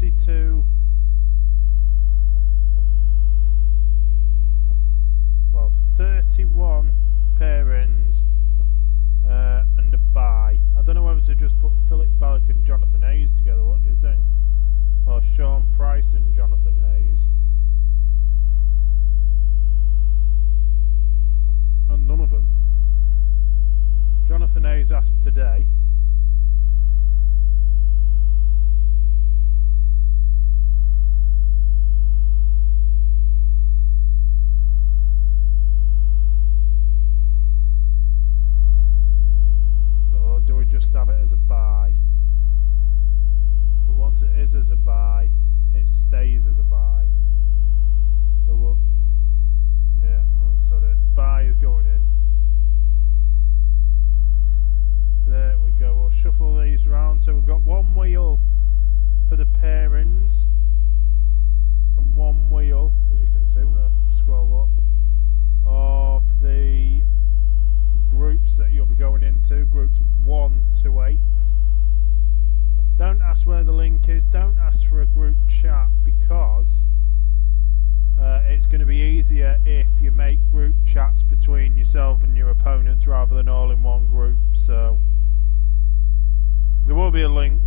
32. Well, 31 pairings and a bye. I don't know whether to just put Philip Bellick and Jonathan Hayes together. What do you think? Or Sean Price and Jonathan Hayes? And none of them. Jonathan Hayes asked today. Or do we just have it as a buy? But once it is as a buy, it stays as a buy. So we'll, yeah, that's it. Buy is going in. There we go. We'll shuffle these round. So we've got one wheel for the pairings and one wheel, as you can see, I'm going to scroll up, of the groups that you'll be going into, groups 1 to 8. Don't ask where the link is, don't ask for a group chat, because it's going to be easier if you make group chats between yourself and your opponents rather than all in one group. So there will be a link.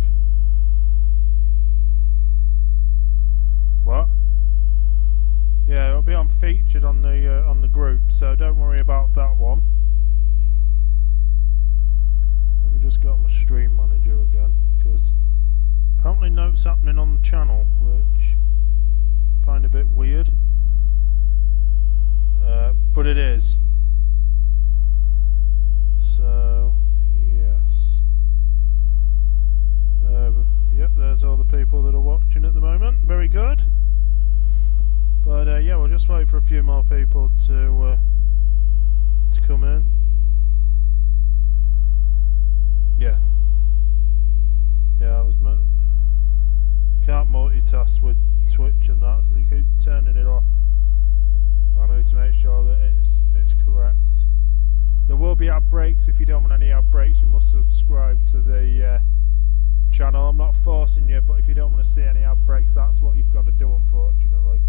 What? Yeah, it'll be on featured on the group, so don't worry about that one. Let me just go on my stream manager again, because apparently notes happening on the channel, which I find a bit weird. But it is. So yes. Yep, there's all the people that are watching at the moment. Very good. But yeah, we'll just wait for a few more people to come in. Yeah. Yeah, I was can't multitask with Twitch and that because it keeps turning it off. I need to make sure that it's correct. There will be ad breaks. If you don't want any ad breaks, you must subscribe to the channel. I'm not forcing you, but if you don't want to see any ad breaks, that's what you've got to do, unfortunately.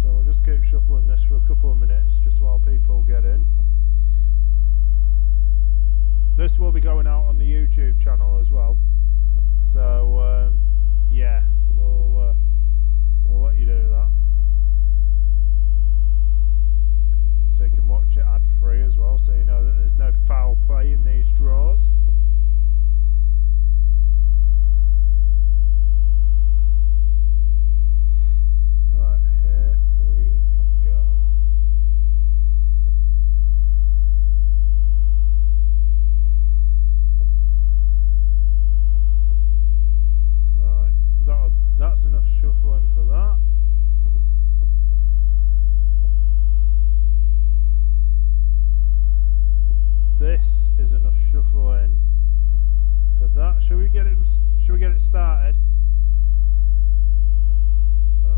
So we'll just keep shuffling this for a couple of minutes, just while people get in. This will be going out on the YouTube channel as well. So yeah, we'll let you do that. So you can watch it ad free as well, so you know that there's no foul play in these draws. Right, here we go. Right, that's enough shuffling for that. This is enough shuffling for that. Should we get it started?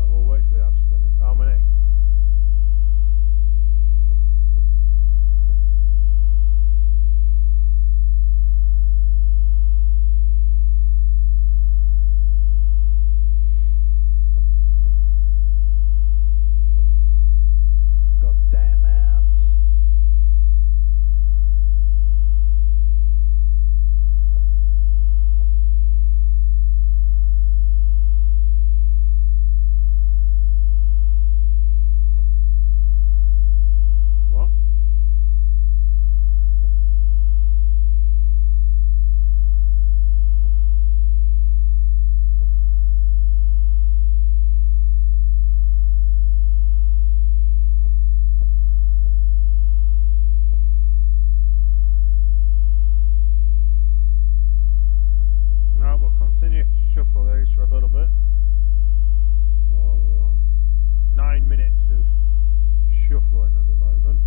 We'll wait for the ads to finish. How many? God damn ads. Continue to shuffle these for a little bit. 9 minutes of shuffling at the moment.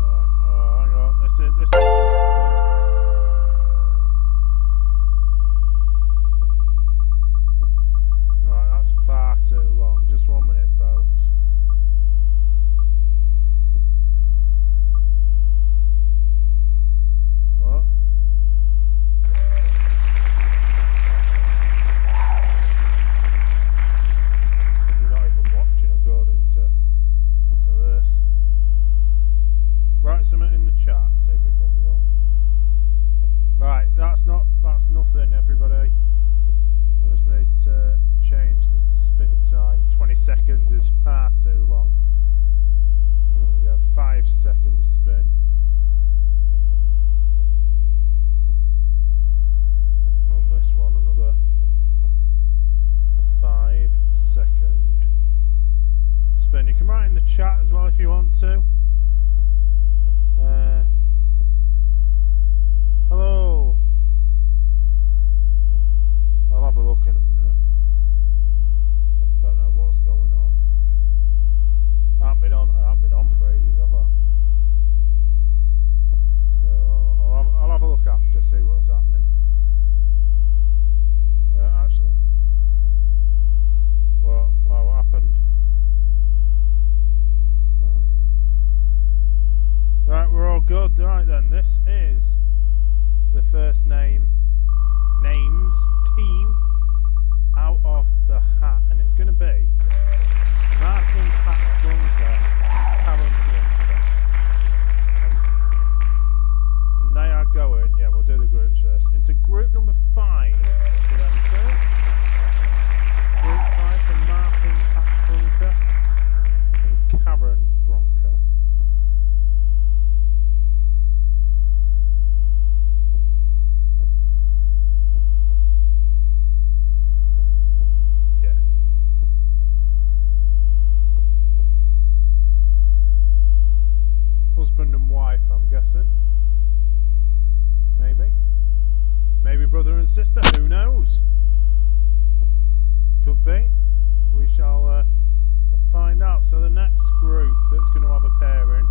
Right, hang on. This is right, that's far too long. Just 1 minute, folks. chat, see if it comes on. Right, that's nothing, everybody. I just need to change the spin time. 20 seconds is far too long. Oh, we have 5 seconds spin. On this one, another 5-second spin. You can write in the chat as well if you want to. Hello. I'll have a look in a minute. Don't know what's going on. I haven't been on for ages, have I? So I'll have a look after, see what's happening. Actually, what happened? Oh, yeah. Right, we're all good. Right then, this is the first names team out of the hat, and it's going to be Martin, Pat Bunker, Karen Bunker, and they are going. Yeah, we'll do the groups first. Into group number 5 for them two. Group 5 for Martin, Pat Bunker, and Karen Bunker. Husband and wife, I'm guessing. Maybe brother and sister, who knows? Could be. We shall find out. So the next group that's going to have a pairing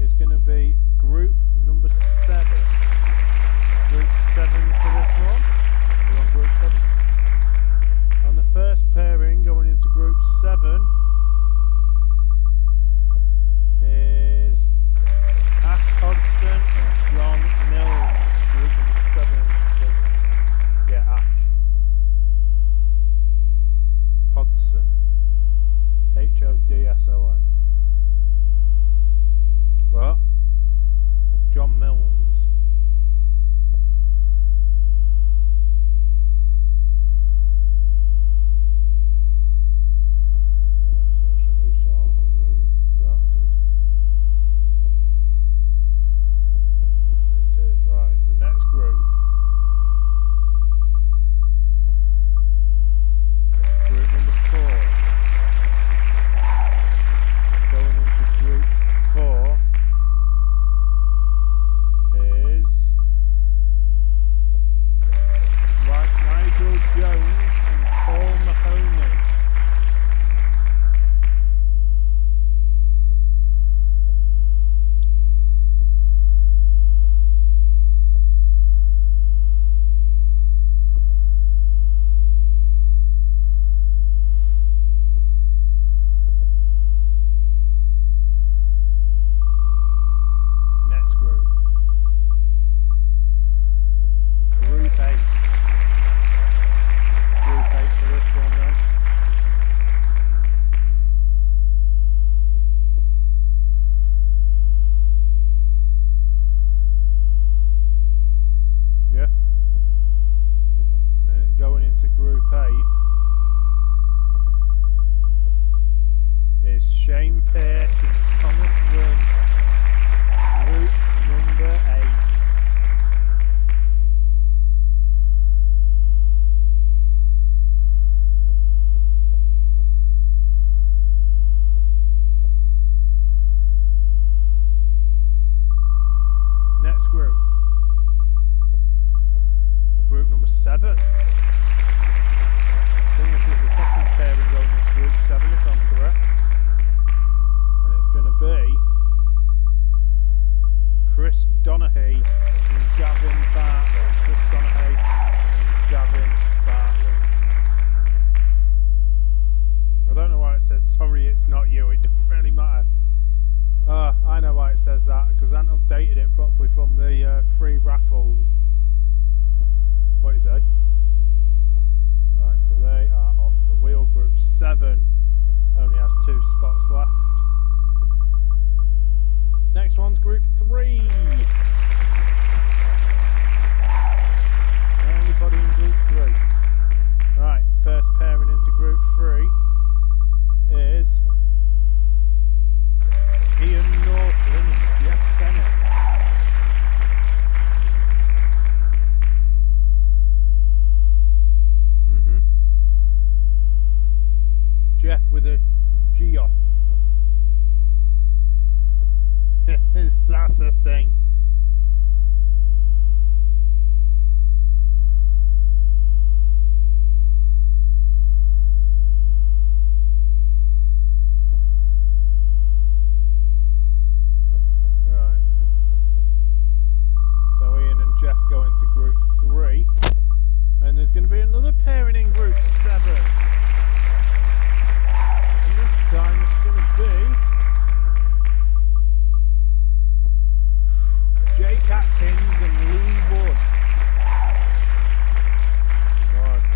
is going to be group number 7. Group 7 for this one. We're on group 7. And the first pairing going into group 7 is Ash Hodgson and John Mills. Group number 7. Yeah, Ash. Hodgson. Hodson. What? John Mills. Shane Pearce and Thomas Wynn. Group number 8. Next group. Group number 7. I think this is the second pairing going into group 7 if I'm correct. Going to be Chris Donaghy and Gavin Bartley. Chris Donaghy and Gavin Bartley. I don't know why it says sorry it's not you, it doesn't really matter. I know why it says that, because I haven't updated it properly from the free raffles. What do you say? Right, so they are off the wheel. Group 7 only has 2 spots left. Next one's group 3. Anybody in group 3? Right, first pairing into group 3 is Ian Norton and Jeff Bennett. Jeff with a G off. That's a thing. Right. So Ian and Jeff go into group 3. And there's going to be another pairing in group 7. And this time it's going to be Jake Atkins and Lee Wood. Right.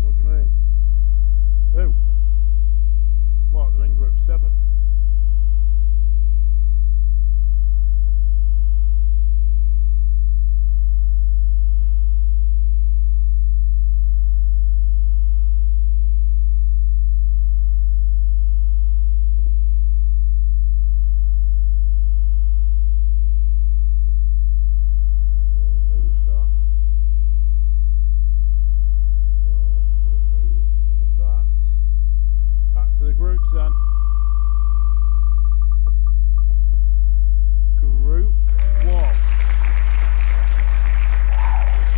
What do you mean? Who? What? They're in group 7. Groups then. Group 1.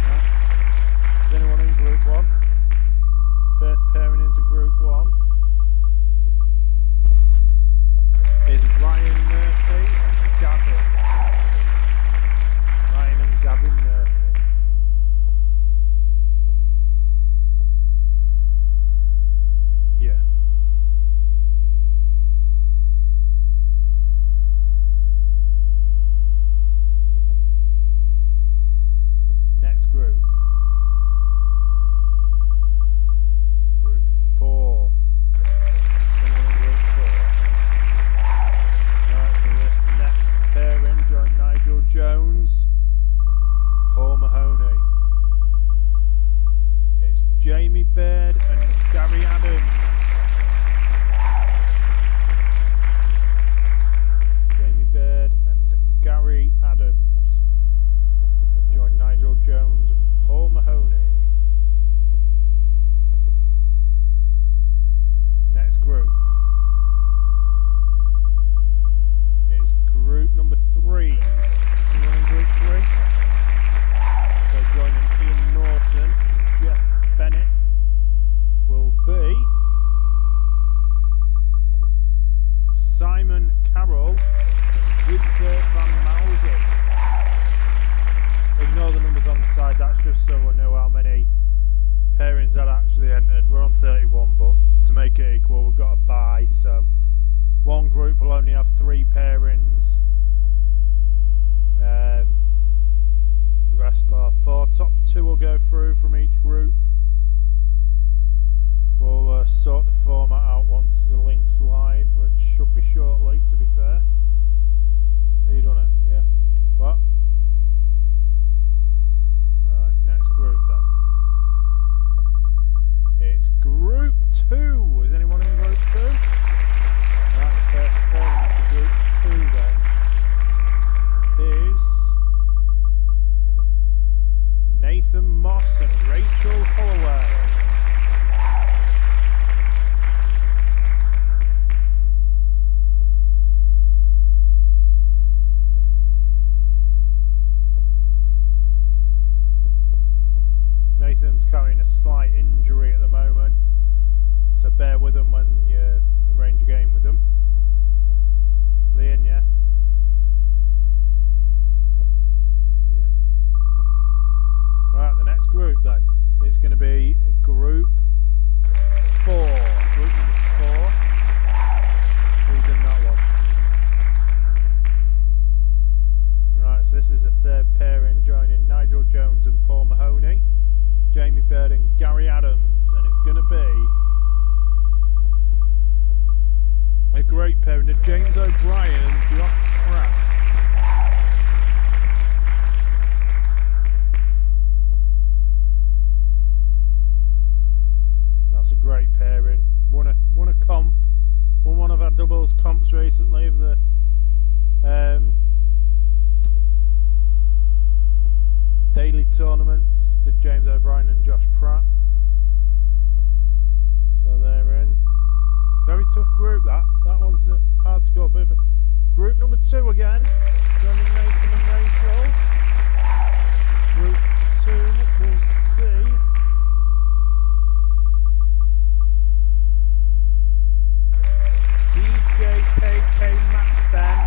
Next. Is anyone in group 1? First pairing into group 1 is Ryan Murphy and Gavin. Ryan and Gavin Murphy. Yeah. Group. Group 4. Group 4. Right, so this next pairing join Nigel Jones, Paul Mahoney. It's Jamie Baird and Gary Adams. Jamie Baird and Gary Adams. Join Nigel Jones and Paul Mahoney. Next group. It's group number 3. Anyone in group 3? So joining Ian Norton and Jeff Bennett will be Simon Carroll and Gisbert Van Mausen. Ignore the numbers on the side, that's just so we know how many pairings that actually entered. We're on 31, but to make it equal we've got a bye, so one group will only have 3 pairings. The rest are 4. Top 2 will go through from each group. We'll sort the format out once the link's live, which should be shortly, to be fair. Have you done it? Yeah. What? Next group then. It's group 2. Is anyone in group 2? Right, the first pairing into group 2 then is Nathan Moss and Rachel Holloway. Nathan's carrying a slight injury at the moment, so bear with him when you arrange a game with him. Liam, yeah? Right, the next group then. It's going to be group 4. Group number 4. Who's in that one? Right, so this is the third pairing joining Nigel Jones and Paul Mahoney, Jamie Baird and Gary Adams, and it's going to be a great pairing, the James O'Brien and Josh Pratt. That's a great pairing. Won a comp. Won one of our doubles comps recently of the daily tournaments. Did James O'Brien and Josh Pratt. So they're in. Very tough group that. That one's hard to go. But group number 2 again. Johnny, Nathan and Rachel. Group 2 we'll see. DJ, KK, Matt Ben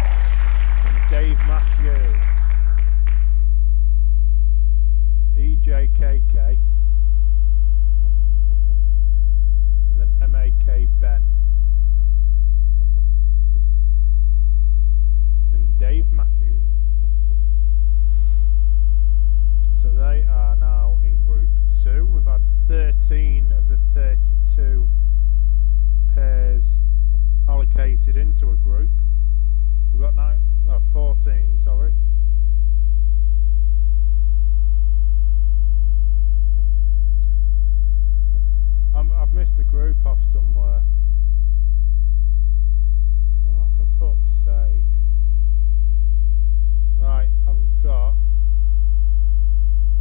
and Dave Matthew. EJKK and then MAK Ben and Dave Matthew. So they are now in group 2. We've had 13 of the 32 pairs allocated into a group. We've got 14, sorry. I've missed a group off somewhere. Oh, for fuck's sake. Right, I've got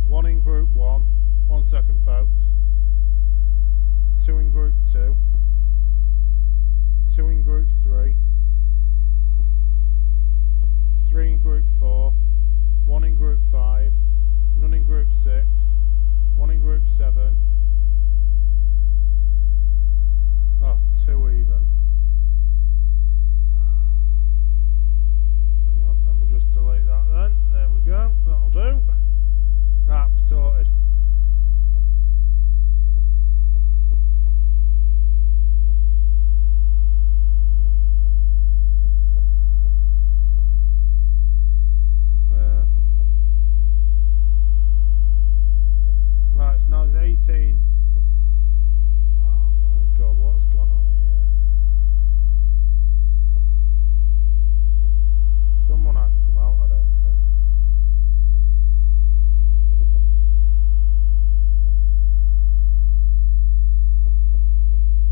1 in group 1. 1 second, folks. 2 in group 2. 2 in group 3. 3 in group 4. 1 in group 5. None in group 6. 1 in group 7. Oh, 2 even. Hang on, let me just delete that then. There we go, that'll do. Right, sorted. Right, so now it's 18. God, what's gone on here? Someone hasn't come out, I don't think.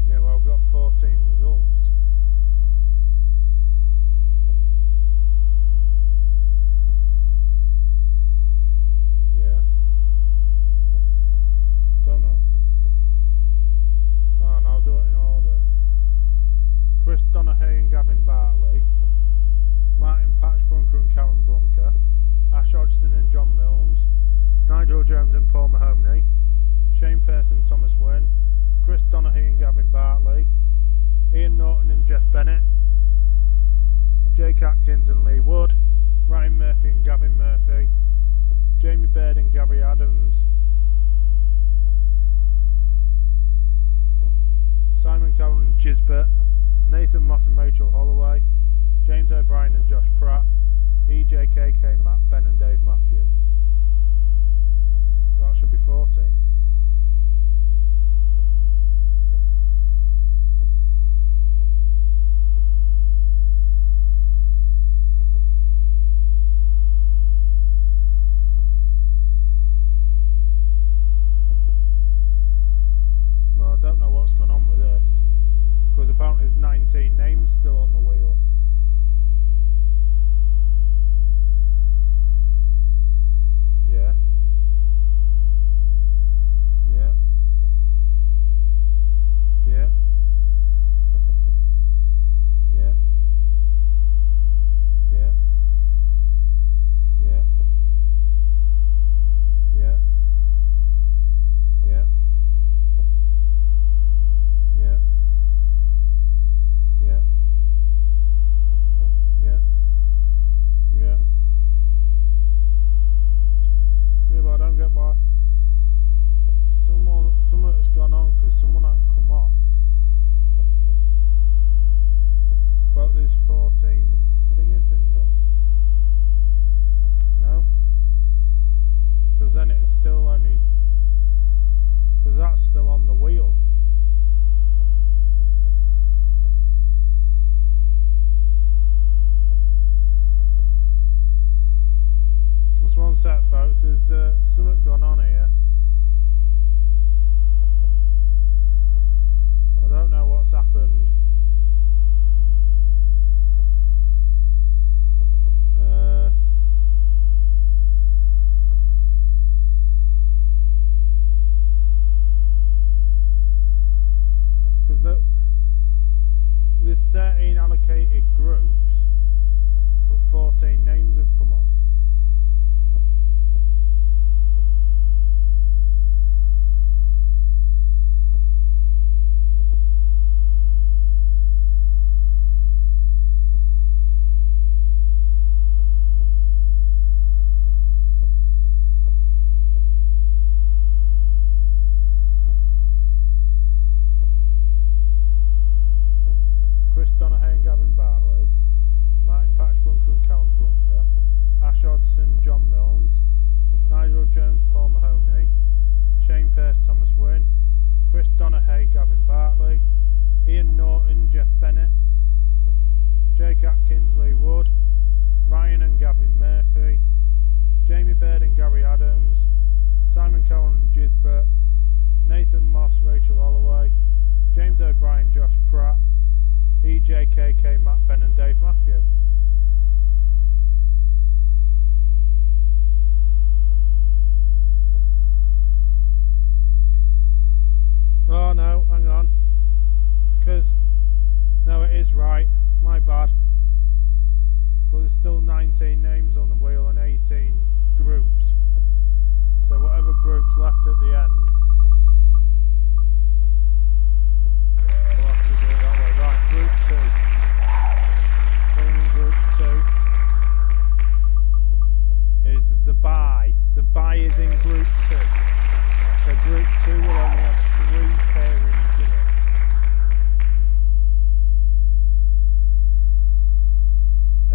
Yeah, well, I've got 14 results. Yeah. Don't know. Oh, no, I'll do it in order. Chris Donahue and Gavin Bartley, Martin Patchbrunker and Karen Brunker, Ash Hodgson and John Milnes, Nigel Jones and Paul Mahoney, Shane Pearce and Thomas Wynn, Chris Donahue and Gavin Bartley, Ian Norton and Jeff Bennett, Jake Atkins and Lee Wood, Ryan Murphy and Gavin Murphy, Jamie Baird and Gary Adams, Simon Callan and Gisbert, Nathan Moss and Rachel Holloway, James O'Brien and Josh Pratt, EJKK, Matt Ben and Dave Matthew. That should be 14. Well, I don't know what's going on with this, because apparently there's 19 names still on the wheel. Yeah. Yeah. Yeah. Yeah. Yeah. Yeah. Yeah. Yeah. Yeah. Yeah. one sec, folks. There's something gone on here. I don't know what's happened. Because there's 13 allocated groups, but 14 names have come off. Chris Donahue and Gavin Bartley, Martin Patchbrunker and Callum Brunker, Ash Hodson, John Milnes, Nigel Jones, Paul Mahoney, Shane Pearce, Thomas Wynne, Chris Donahue, Gavin Bartley, Ian Norton, Jeff Bennett, Jake Atkins, Lee Wood, Ryan and Gavin Murphy, Jamie Baird and Gary Adams, Simon Cowan and Gisbert, Nathan Moss, Rachel Holloway, James O'Brien, Josh Pratt, EJKK, Matt Ben and Dave Matthew. Oh no, hang on. It's because, no, it is right, my bad. But there's still 19 names on the wheel and 18 groups. So whatever group's left at the end, we'll have to do it that way. Right, group 2. Going in group 2 is the bye. The bye is in group 2. So group 2 will only have 3 pairings in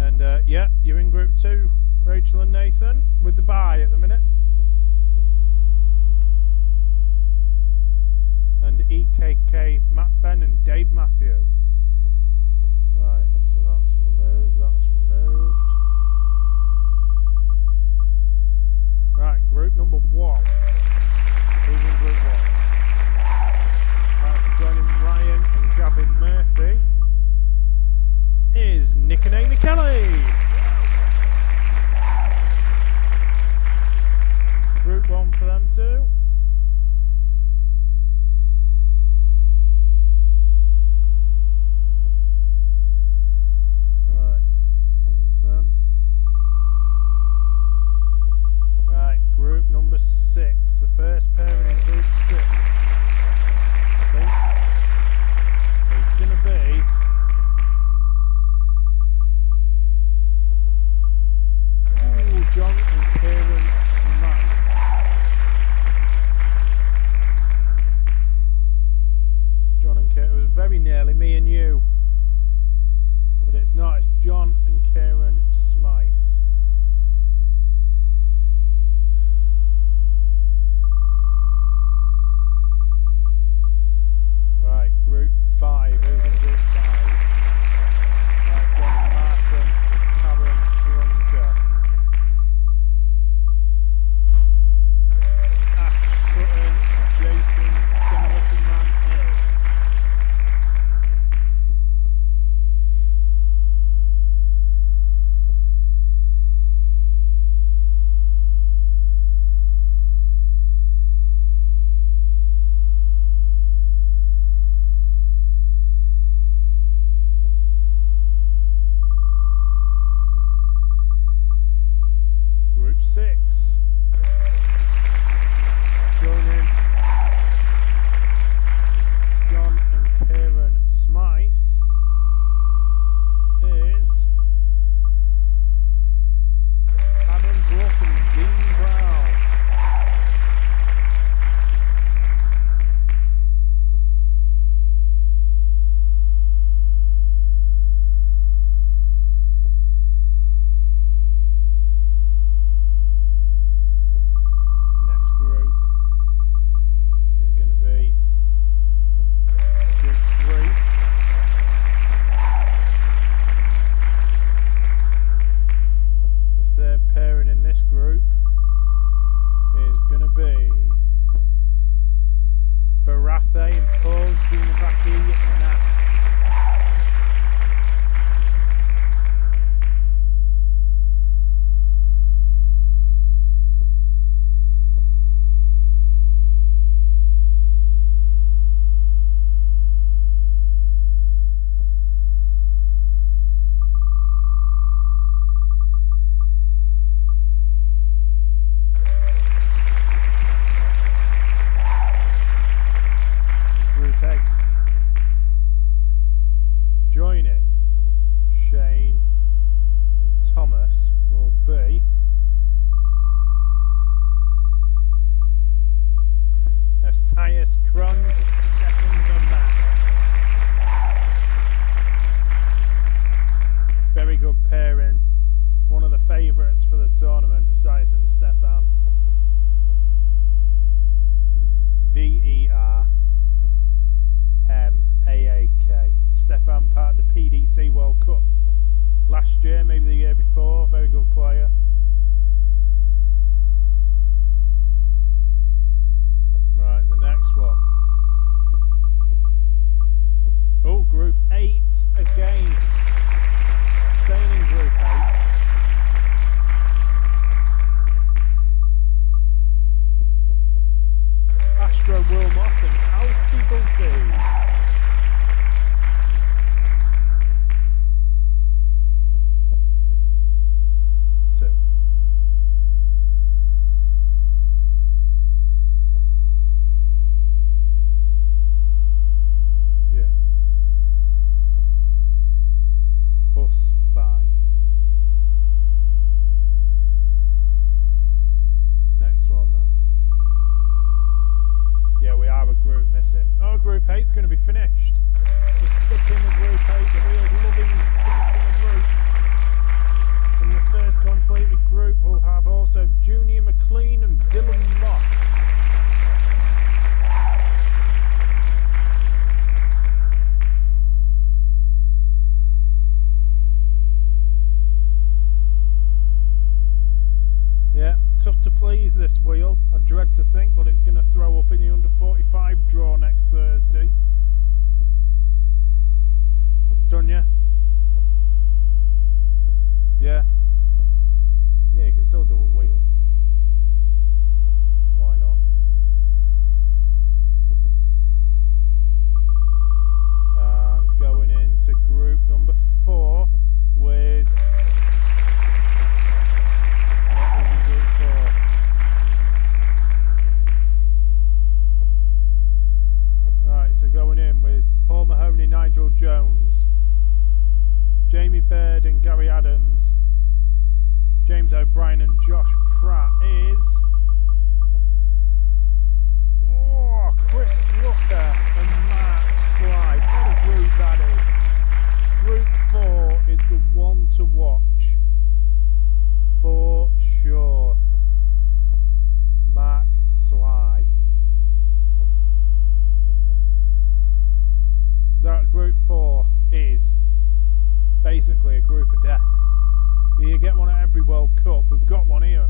it. And yeah, you're in group 2, Rachel and Nathan, with the bye at the minute. And EKK, Matt Ben and Dave Matthew. Right, so that's removed, that's removed. Right, group number 1. Who's in group 1? Right, so joining Ryan and Gavin Murphy is Nick and Amy Kelly. Group 1 for them too. Right, group number 6, the first pairing in group 6, I think, is going to be John and Kieran Smith. John and Kieran, it was very nearly me and you, but it's not, it's John and Kieran Smythe. Right, group 5. Who's in group 5? Right, John and Martin, Karen Brunker. Ash Sutton, Jason, Demolition Man Hill. Group 6. Joining John and Kieran Smythe is Adam Brook and Dean Brown. birthday and Paul Junavaki Nash. Joining Shane and Thomas will be Esaias Crunch and Stefan Vermaat. Very good pairing. One of the favourites for the tournament, Esaias and Stefan. VERMAAK. Stefan, part of the PDC World Cup last year, maybe the year before. Very good player. Right, the next one. Oh, Group 8 again. Staying in Group 8. Astro Wilmot and Alfie Busby. Oh, Group 8's going to be finished. We're sticking with Group 8. The wheel's loving finishing the group. In the first completed group, we'll have also Junior McLean and Dylan Moss. Yeah, tough to please this wheel. I dread to think what it's going to throw up in the under 45 draw next Thursday. Done ya? Yeah. Yeah, you can still do a wheel. Why not? And going into group number 4 with... So going in with Paul Mahoney, Nigel Jones, Jamie Baird and Gary Adams, James O'Brien and Josh Pratt is Chris Brooker and Mark Sly. What a group that is. Group 4 is the one to watch for sure. Mark Sly. That Group 4 is basically a group of death. You get one at every World Cup. We've got one here.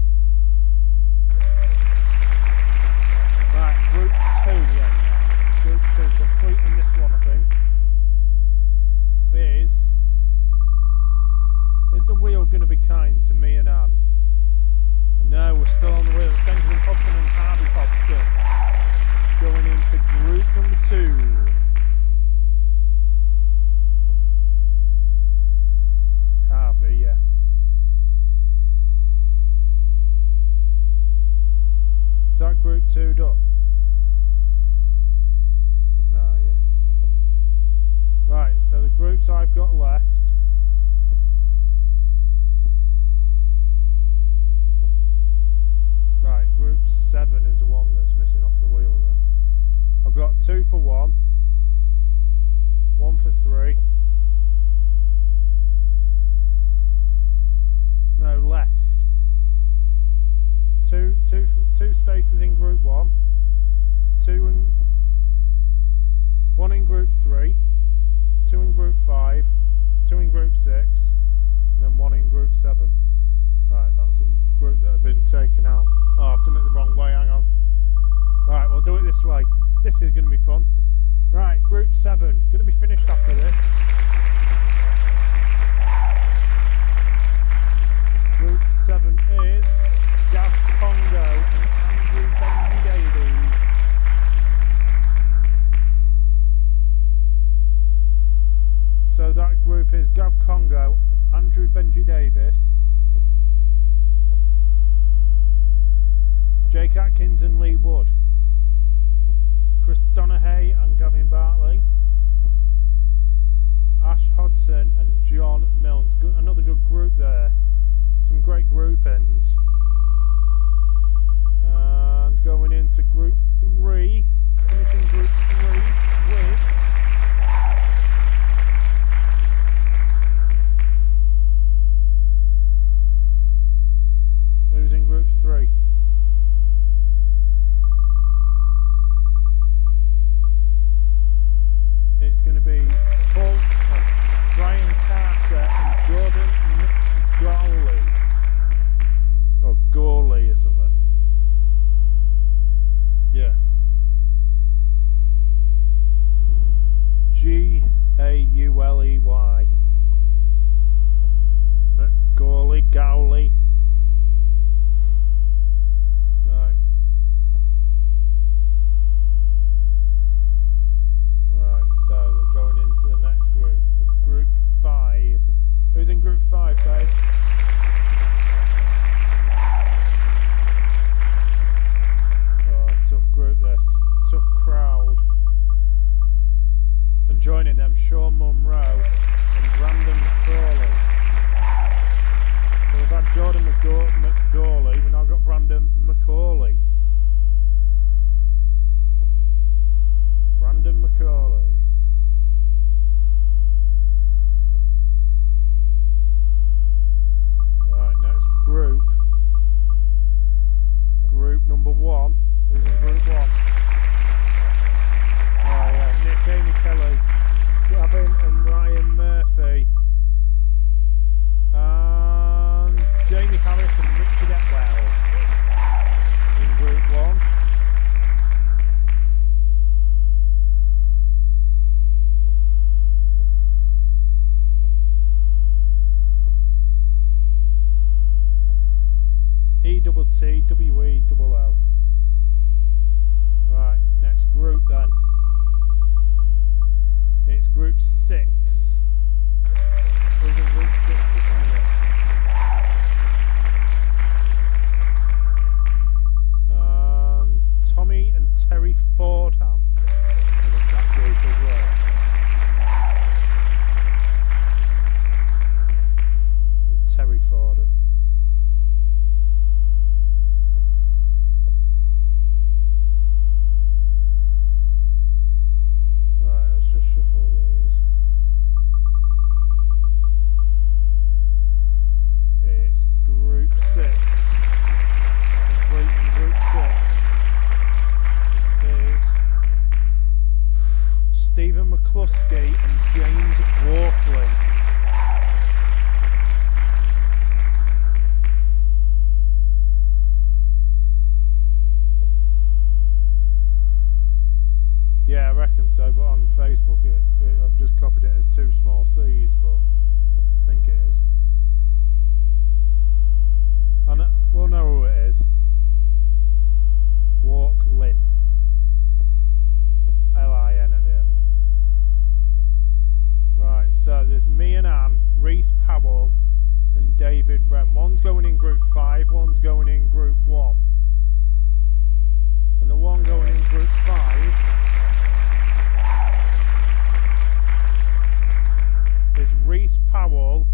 Right, Group 2, yeah. Group 2, completing this one, I think. Is the wheel going to be kind to me and Anne? No, we're still on the wheel. It's Benjamin Hobson and Harvey Hobson. Going into Group number 2. Harvey, yeah. Is that Group 2 done? Ah, yeah. Right, so the groups I've got left. Right, Group 7 is the one that's missing off the wheel then. I've got 2 for 1. 1 for 3. No, left. Two spaces in Group 1. 1 in Group 3. 2 in Group 5. 2 in Group 6. And then 1 in Group 7. Right, that's the group that have been taken out. Oh, I've done it the wrong way, hang on. Right, we'll do it this way. This is going to be fun. Right, Group 7. Going to be finished after this. Group 7 is Gav Congo and Andrew Benji Davies. So that group is Gav Congo, Andrew Benji Davis, Jake Atkins and Lee Wood, Chris Donahue and Gavin Bartley, Ash Hodson and John Milnes. Another good group there. Some great groupings. And going into Group 3, finishing Group 3 with who's in Group 3? It's going to be Brian Carter and Jordan McGawley. Or Gawley or something. Yeah. Gauley. McGawley, Gowley. Right. Right, so they're going into the next group. Group 5. Who's in Group 5, Dave? Oh, tough group this. Tough crowd. And joining them, Sean Munro and Brandon McCauley. So we've had Jordan McGawley, we've now got Brandon McCauley. Brandon McCauley. Right, next group. Group number 1. Who's in Group 1? Oh yeah, Nick, Amy Kelly, Gavin and Ryan Murphy. And Jamie Harris and Richard Etwell in Group 1. ETTWELL. Right, next group then. It's Group 6. Who's in Group 6 at the minute? Tommy and Terry Fordham in that group as well. And Terry Fordham. Right, let's just shuffle these. It's Group 6. Completing Group 6 is Stephen McCluskey and James Walkley. Yeah, I reckon so, but on Facebook I've just copied it as 2 small C's, but I think it is. And we'll know who it is. Walklin. L-I-N at the end. Right, so there's me and Anne, Reese Powell and David Wren. One's going in Group 5, one's going in Group 1. And the one going in Group 5 is Reese Powell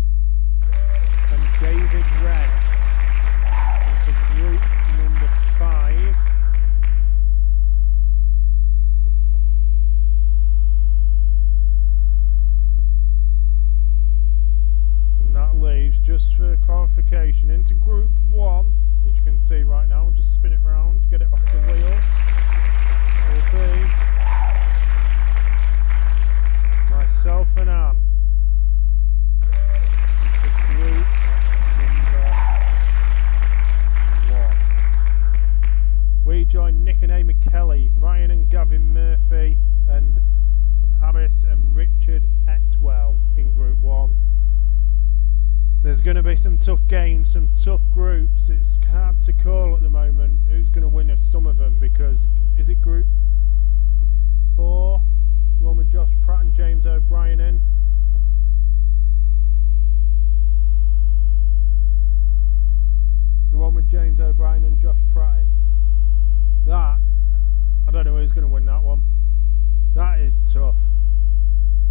and David Wren. Into Group number 5. And that leaves, just for clarification, into Group 1, as you can see right now. I'll just spin it round, get it off the wheel. Will be myself and Anne. Into Group number 1. We join Nick and Amy Kelly, Ryan and Gavin Murphy, and Harris and Richard Etwell in Group 1. There's going to be some tough games, some tough groups. It's hard to call at the moment who's going to win of some of them, because is it Group 4? The one with Josh Pratt and James O'Brien in? The one with James O'Brien and Josh Pratt in? That, I don't know who's going to win that one. That is tough.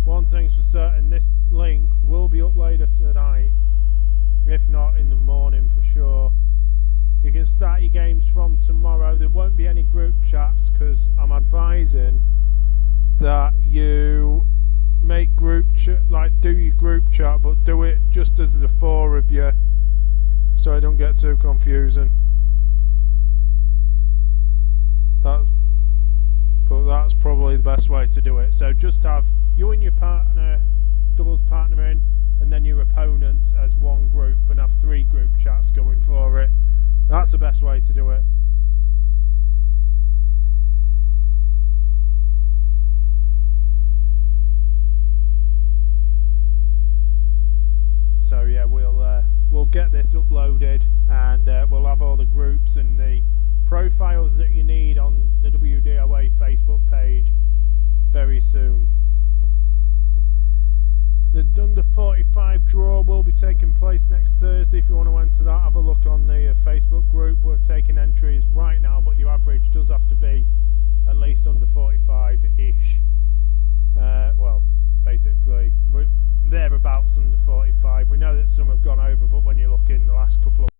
One thing's for certain, this link will be up later tonight, if not in the morning for sure. You can start your games from tomorrow. There won't be any group chats because I'm advising that you make do your group chat, but do it just as the 4 of you, so it don't get too confusing. But that's probably the best way to do it. So just have you and your partner, doubles partner in, and then your opponents as one group, and have 3 group chats going for it. That's the best way to do it. So yeah, we'll get this uploaded, and we'll have all the groups and the profiles that you need on the WDOA Facebook page very soon. The under 45 draw will be taking place next Thursday. If you want to enter that, have a look on the Facebook group. We're taking entries right now, but your average does have to be at least under 45-ish. Well, basically, thereabouts under 45. We know that some have gone over, but when you look in the last couple of